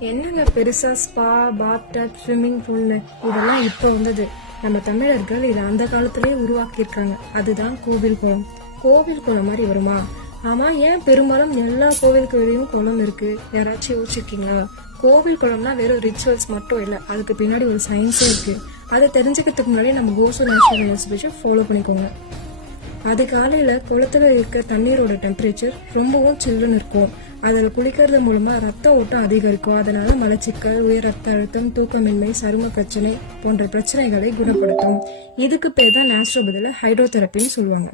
என்னங்க பெருசா spa, bathtub, swimming பூல்னு இதெல்லாம் இப்போ வந்தது. நம்ம தமிழர்கள் இதை அந்த காலத்திலேயே உருவாக்கியிருக்காங்க. அதுதான் கோவில் குளம். கோவில் குளம் மாதிரி வருமா? ஆமா, ஏன் பெரும்பாலும் எல்லா கோவிலுக்கு வெளியும் குளம் இருக்கு? யாராச்சும் யோசிச்சிருக்கீங்களா? கோவில் குளம்னா வெறும் ரிச்சுவல்ஸ் மட்டும் இல்லை, அதுக்கு பின்னாடி ஒரு சயின்ஸும் இருக்கு. அதை தெரிஞ்சுக்கிறதுக்கு முன்னாடி நம்ம கோசு நேஷனல் யூனிவர்சிட்டி ஃபாலோ பண்ணிக்கோங்க. அது காலையில குளத்துல இருக்க தண்ணீரோட டெம்பரேச்சர் ரொம்பவும் சில்லுன்னு இருக்கும். அதில் குளிக்கிறது மூலமா ரத்த ஓட்டம் அதிகரிக்கும். அதனால மலச்சிக்கல், உயர் ரத்த அழுத்தம், தூக்கமின்மை, சரும பிரச்சனை போன்ற பிரச்சனைகளை குணப்படுத்தும். இதுக்கு பேர் தான் நேச்சுரோபதியில ஹைட்ரோதெரப்பின்னு சொல்லுவாங்க.